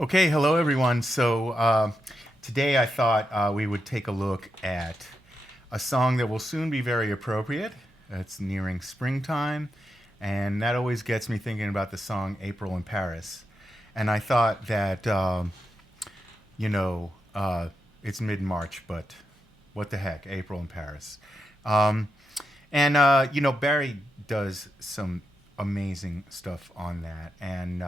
Okay, hello everyone. Today I thought we would take a look at a song that will soon be very appropriate. It's nearing springtime, and that always gets me thinking about the song April in Paris. And I thought that, you know, it's mid March, but what the heck, April in Paris. Barry does some amazing stuff on that. And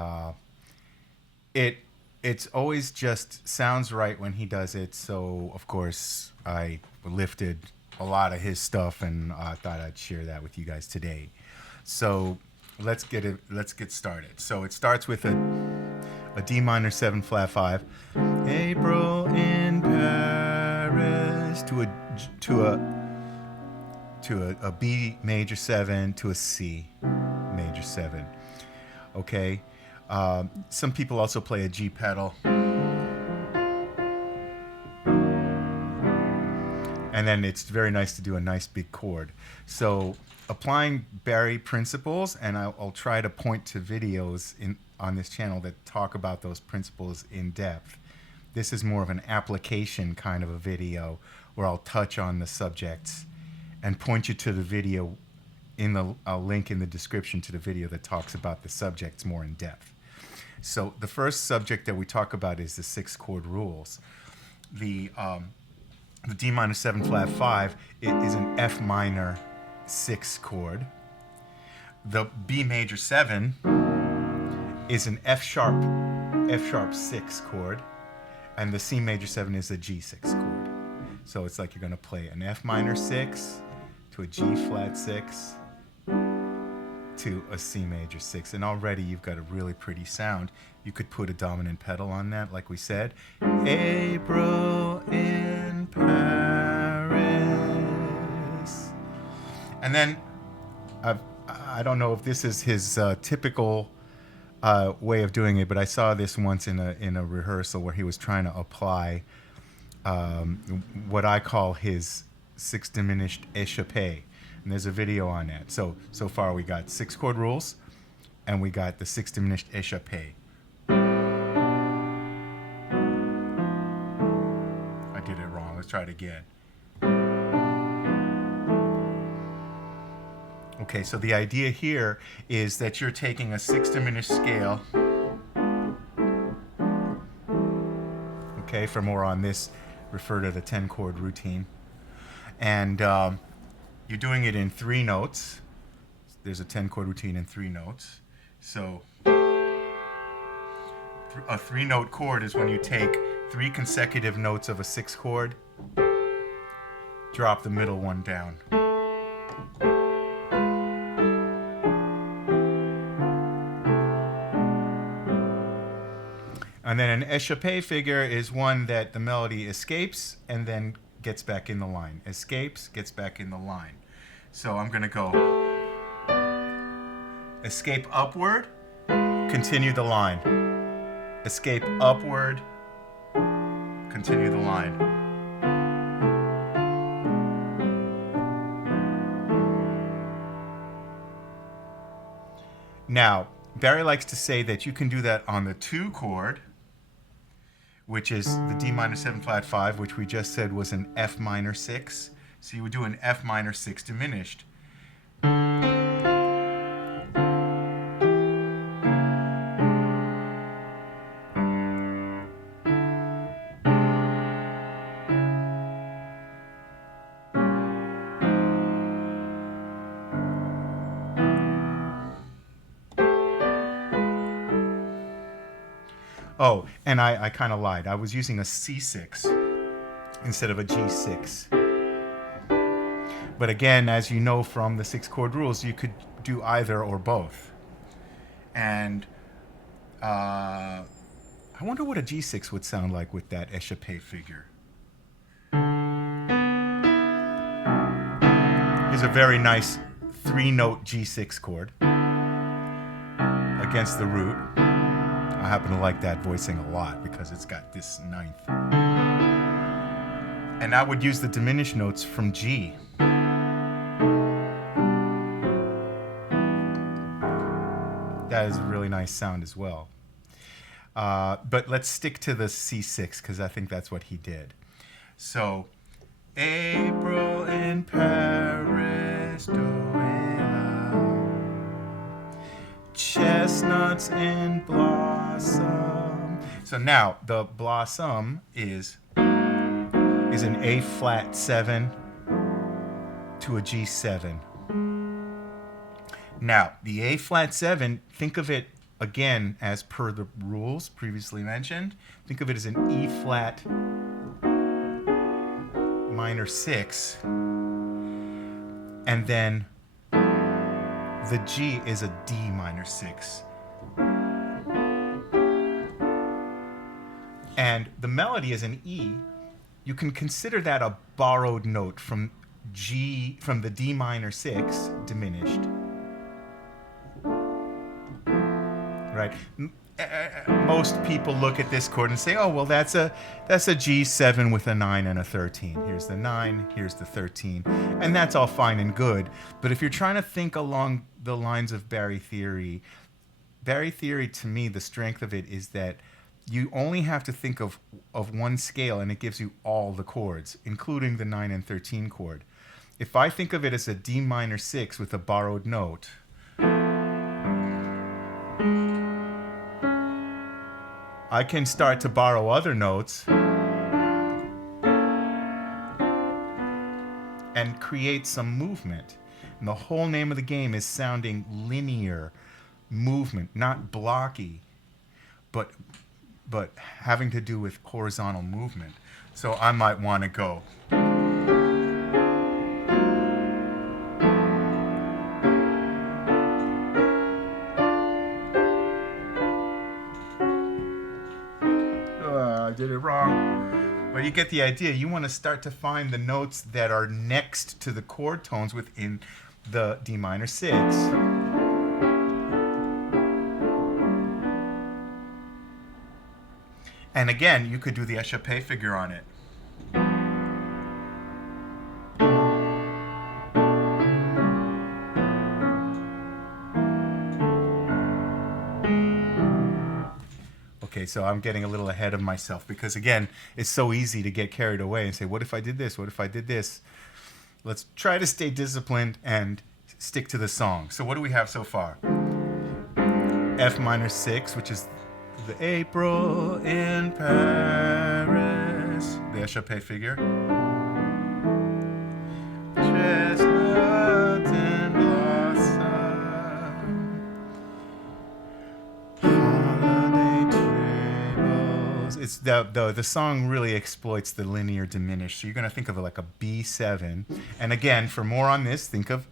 it it's always just sounds right when he does it. So of course I lifted a lot of his stuff, and I thought I'd share that with you guys today. So let's get started. So it starts with a D minor 7 flat 5, April in Paris, to a B major 7 to a C major 7. Okay. Some people also play a G pedal. And then it's very nice to do a nice big chord. So applying Barry principles, and I'll try to point to videos on this channel that talk about those principles in depth. This is more of an application kind of a video where I'll touch on the subjects and point you to the video I'll link in the description to the video that talks about the subjects more in depth. So the first subject that we talk about is the 6 chord rules. The D minor 7 flat 5 is an F minor 6 chord. The B major 7 is an F sharp 6 chord, and the C major 7 is a G6 chord. So it's like you're going to play an F minor 6 to a G flat 6 to a C major 6, and already you've got a really pretty sound. You could put a dominant pedal on that, like we said. April in Paris. And then I don't know if this is his typical way of doing it, but I saw this once in a rehearsal where he was trying to apply what I call his 6 diminished Echappe. And there's a video on that. So far we got 6 chord rules, and we got the 6 diminished Echappe. I did it wrong. Let's try it again. Okay, so the idea here is that you're taking a 6 diminished scale. Okay, for more on this, refer to the 10 chord routine. And you're doing it in 3 notes. There's a 10 chord routine in 3 notes. So a 3 note chord is when you take 3 consecutive notes of a 6 chord, drop the middle one down. And then an Echappe figure is one that the melody escapes and then gets back in the line. Escapes, gets back in the line. So I'm going to go escape upward, continue the line. Escape upward, continue the line. Now, Barry likes to say that you can do that on the 2 chord, which is the D minor 7 flat 5, which we just said was an F minor 6. So you would do an F minor 6 diminished. Oh, and I kind of lied. I was using a C6 instead of a G6. But again, as you know from the 6 chord rules, you could do either or both. And I wonder what a G6 would sound like with that Echappe figure. Here's a very nice 3-note G6 chord against the root. I happen to like that voicing a lot because it's got this 9th. And I would use the diminished notes from G. That is a really nice sound as well. But let's stick to the C6 because I think that's what he did. So, April in Paris, chestnuts in blossom. So now the blossom is an A flat 7 to a G7. Now, the A flat 7, think of it again as per the rules previously mentioned. Think of it as an E flat minor 6. And then the G is a D minor 6. And the melody is an E. You can consider that a borrowed note from the D minor 6 diminished. Right? Most people look at this chord and say, oh, well, that's a G7 with a 9 and a 13. Here's the 9, here's the 13. And that's all fine and good. But if you're trying to think along the lines of Barry theory to me, the strength of it is that you only have to think of one scale and it gives you all the chords, including the 9 and 13 chord. If I think of it as a D minor 6 with a borrowed note, I can start to borrow other notes and create some movement. And the whole name of the game is sounding linear movement, not blocky, but having to do with horizontal movement. So I might want to go. I did it wrong. But you get the idea. You want to start to find the notes that are next to the chord tones within the D minor 6. And again, you could do the Echappe figure on it. Okay, so I'm getting a little ahead of myself because, again, it's so easy to get carried away and say, what if I did this? What if I did this? Let's try to stay disciplined and stick to the song. So what do we have so far? F minor 6, which is the April in Paris, the Echappe figure. Chestnuts in blossom, holiday tables. It's the song really exploits the linear diminished. So you're going to think of it like a B7. And again, for more on this, think of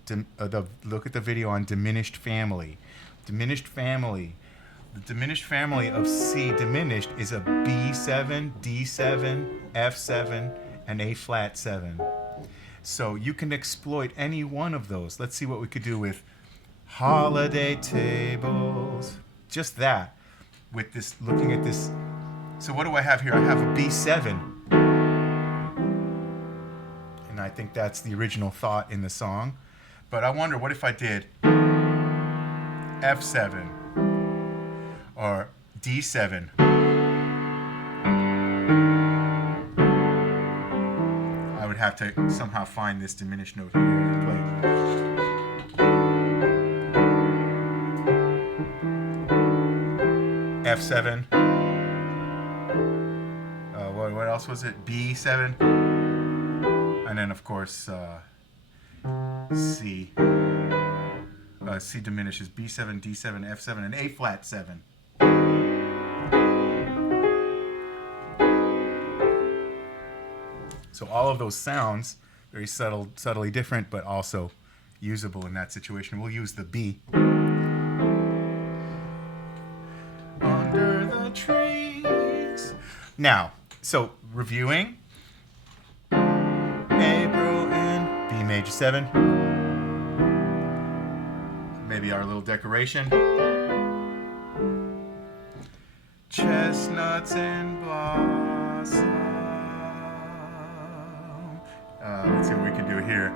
look at the video on diminished family. Diminished family. The diminished family of C diminished is a B7, D7, F7, and A flat 7. So you can exploit any one of those. Let's see what we could do with holiday tables. Just that. With this, looking at this. So what do I have here? I have a B7. And I think that's the original thought in the song. But I wonder, what if I did F7 or D7? I would have to somehow find this diminished note here and play. F7. What else was it? B7. And then, of course, C. C diminishes B7, D7, F7, and A flat 7. So all of those sounds, very subtly different, but also usable in that situation. We'll use the B. Under the trees. Now, so reviewing. April in B major 7. Maybe our little decoration. Chestnuts in blossom. Let's see what we can do here.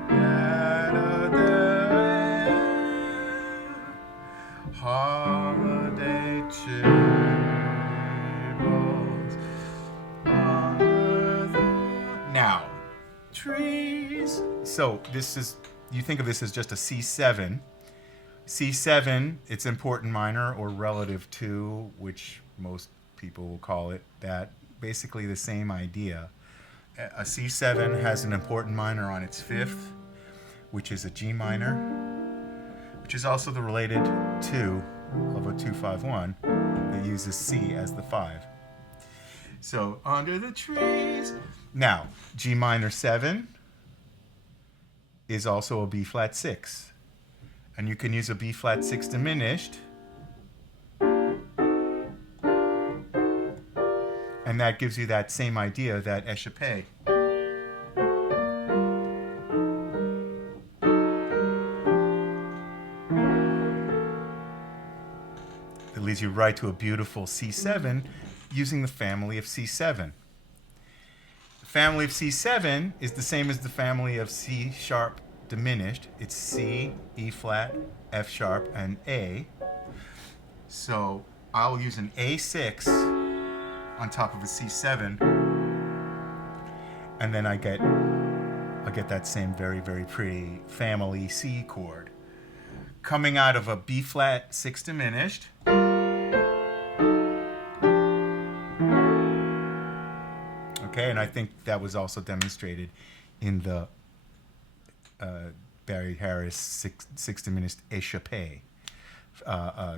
Holiday cheer. trees. So this is, you think of this as just a C7. C7, it's important minor or relative to, which most people will call it that. Basically the same idea. A C7 has an important minor on its fifth, which is a G minor, which is also the related 2 of a 2-5-1 that uses C as the 5. So, under the trees. Now, G minor 7 is also a B flat 6. And you can use a B flat 6 diminished. And that gives you that same idea, that Echappe. It leads you right to a beautiful C7 using the family of C7. The family of C7 is the same as the family of C sharp diminished. It's C, E flat, F sharp, and A. So I'll use an A6 on top of a C7, and then I get that same very, very pretty family C chord coming out of a B flat 6 diminished. Okay, and I think that was also demonstrated in the Barry Harris 6 diminished Echappe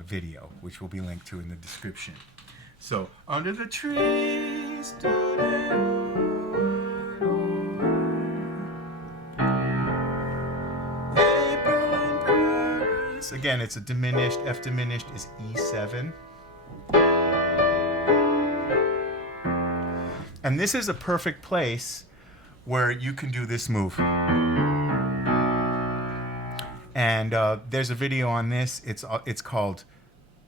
video, which will be linked to in the description. So, under the trees, again, it's a diminished. F diminished is E7. And this is a perfect place where you can do this move. And there's a video on this. It's called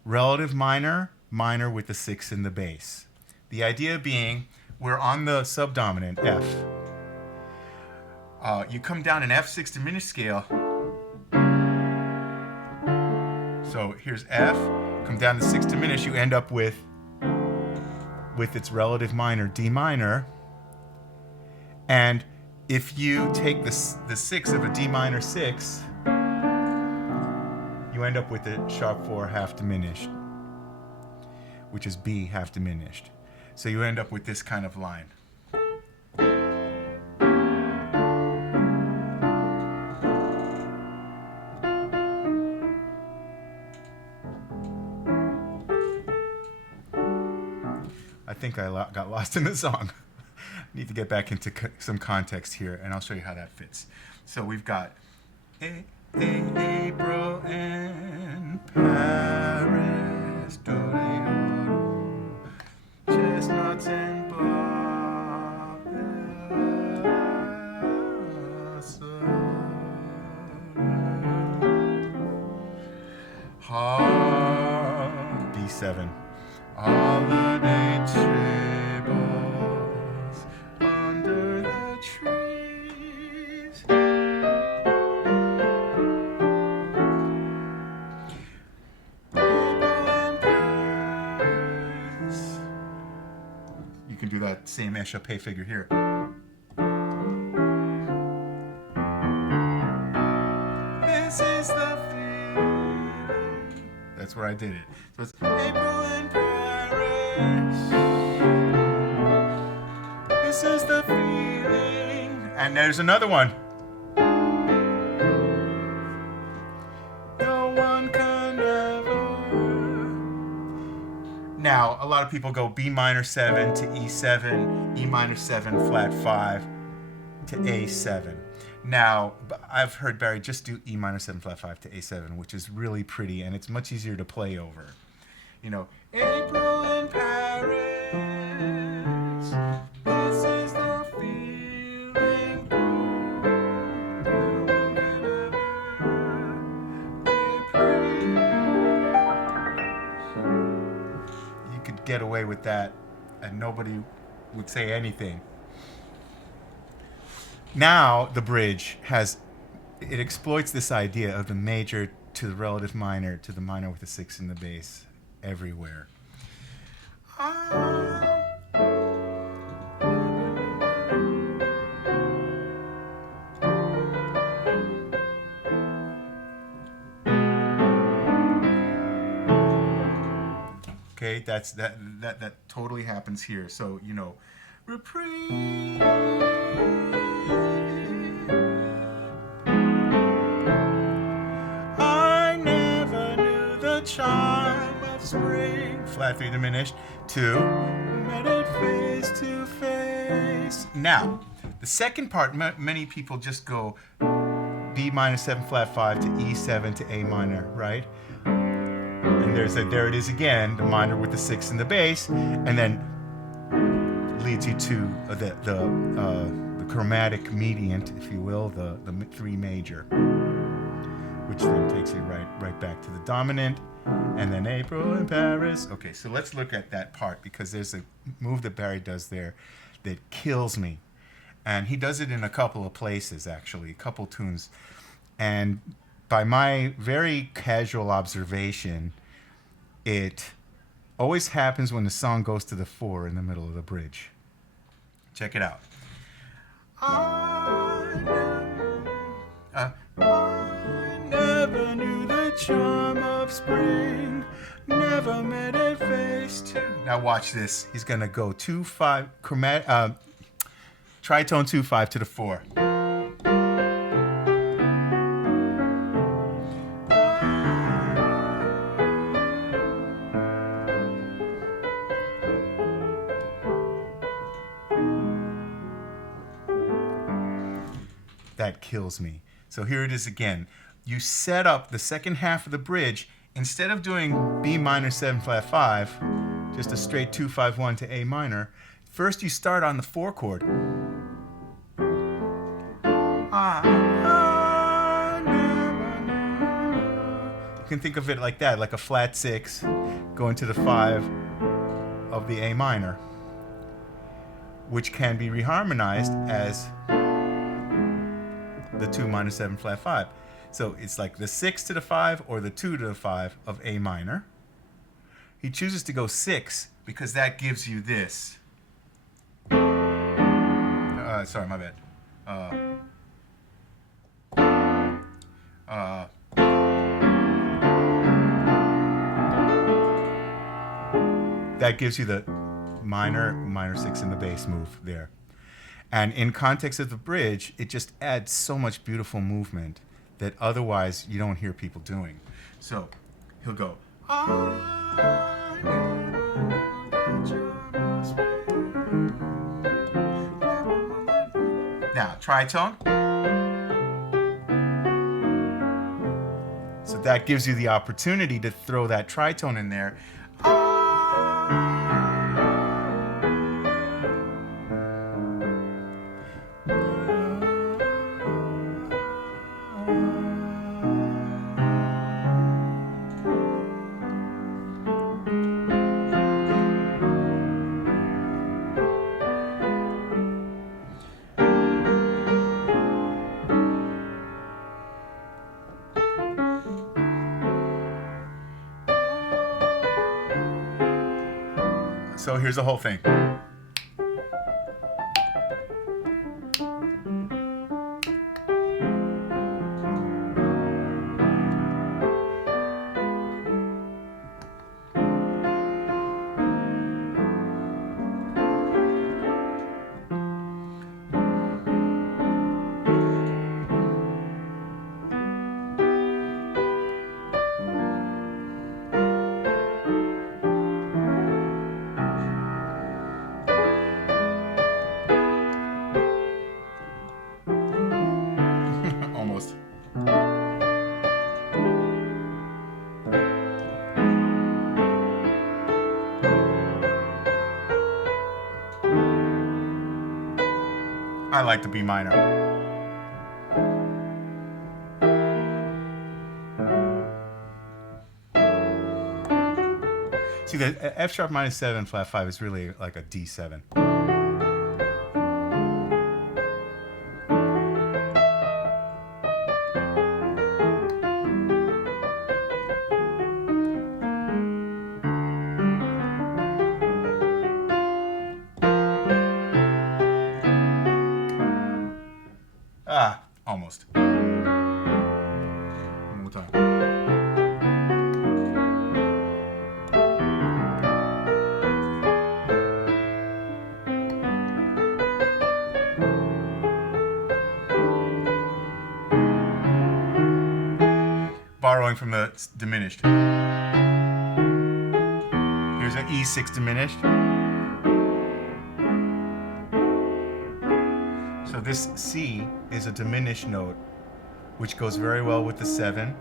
Relative Minor, Minor with the 6 in the bass. The idea being, we're on the subdominant, F. You come down an F6 diminished scale. So here's F, come down to 6 diminished, you end up with its relative minor, D minor. And if you take the 6 of a D minor 6, you end up with a sharp 4 half diminished, which is B half diminished. So you end up with this kind of line. I think I got lost in the song. Need to get back into some context here, and I'll show you how that fits. So we've got April in Paris, chestnuts and blossom. B7. Holiday tribbles under the trees. You can do that same Echappe figure here. This is the feeling. That's where I did it. So it's April in Paris. This is the feeling. And there's another one. No one can ever. Now, a lot of people go B minor 7 to E7, E minor 7 flat 5 to A7. Now, I've heard Barry just do E minor 7 flat 5 to A7, which is really pretty, and it's much easier to play over. You know, April in Paris, this is the feeling. You could get away with that, and nobody would say anything. Now, the bridge it exploits this idea of the major to the relative minor to the minor with a 6 in the bass everywhere. Okay, that totally happens here. So, you know, reprieve. I never knew the charm of spring. Flat 3 diminished. 2. Met it face to face. Now, the second part, many people just go B minor 7 flat 5 to E7 to A minor, right? And there it is again, the minor with the 6 in the bass, and then leads you to the chromatic mediant, if you will, the 3 major, which then takes you right back to the dominant, and then April in Paris. Okay, so let's look at that part, because there's a move that Barry does there that kills me. And he does it in a couple of places, actually, a couple tunes. And by my very casual observation, it always happens when the song goes to the 4 in the middle of the bridge. Check it out. I never knew the charm of spring, never met it face to. Now watch this. He's gonna go 2-5 chromatic, tritone 2-5 to the 4. That kills me. So here it is again. You set up the second half of the bridge, instead of doing B minor 7 flat 5, just a straight 2-5-1 to A minor, first you start on the 4 chord. You can think of it like that, like a flat 6 going to the 5 of the A minor, which can be reharmonized as the 2 minor 7 flat 5. So it's like the 6 to the 5 or the 2 to the 5 of A minor. He chooses to go 6 because that gives you this. Sorry, my bad. That gives you the minor 6 in the bass move there. And in context of the bridge, it just adds so much beautiful movement that otherwise you don't hear people doing. So he'll go. Now, tritone. So that gives you the opportunity to throw that tritone in there. So here's the whole thing. Almost. I like the B minor. See, the F sharp minus 7 flat 5 is really like a D7. Almost. One more time. going from the diminished. Here's an E6 diminished. So this C is a diminished note, which goes very well with the 7.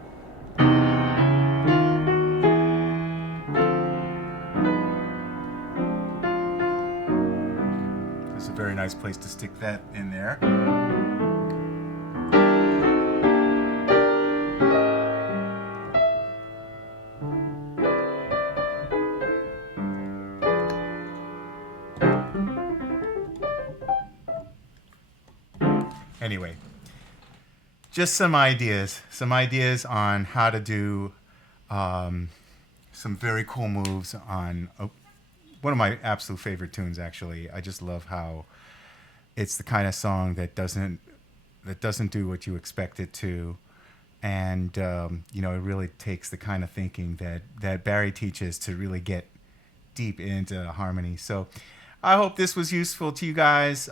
This is a very nice place to stick that in there. Anyway, just some ideas on how to do some very cool moves on one of my absolute favorite tunes. Actually, I just love how it's the kind of song that doesn't do what you expect it to, and you know, it really takes the kind of thinking that Barry teaches to really get deep into harmony. So I hope this was useful to you guys.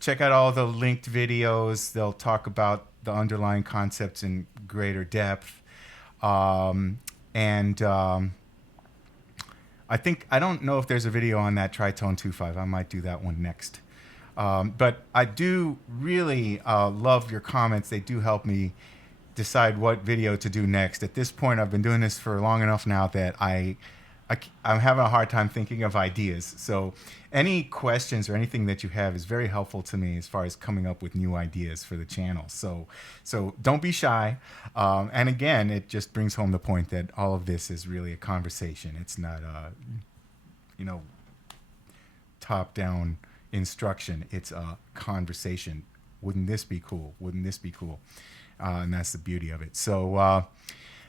Check out all the linked videos. They'll talk about the underlying concepts in greater depth. I don't know if there's a video on that Tritone 2.5. I might do that one next. But I do really love your comments. They do help me decide what video to do next. At this point, I've been doing this for long enough now that I'm having a hard time thinking of ideas. So any questions or anything that you have is very helpful to me as far as coming up with new ideas for the channel. So don't be shy. And again, it just brings home the point that all of this is really a conversation. It's not a, you know, top-down instruction. It's a conversation. Wouldn't this be cool? Wouldn't this be cool? And that's the beauty of it. So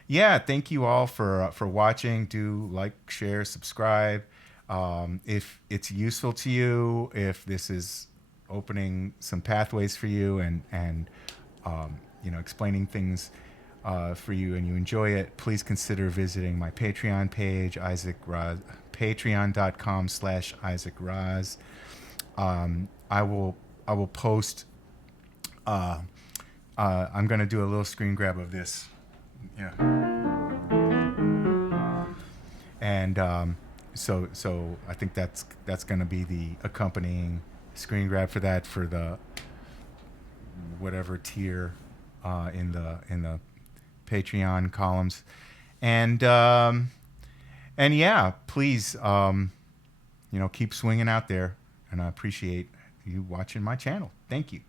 yeah, thank you all for watching. Do like, share, subscribe. If it's useful to you, if this is opening some pathways for you and you know, explaining things for you, and you enjoy it, please consider visiting my Patreon page, Isaac Raz, patreon.com/Isaac Raz. I will post. I'm going to do a little screen grab of this. Yeah. And so I think that's going to be the accompanying screen grab for that, for the whatever tier in the Patreon columns. And yeah, please you know, keep swinging out there, and I appreciate you watching my channel. Thank you.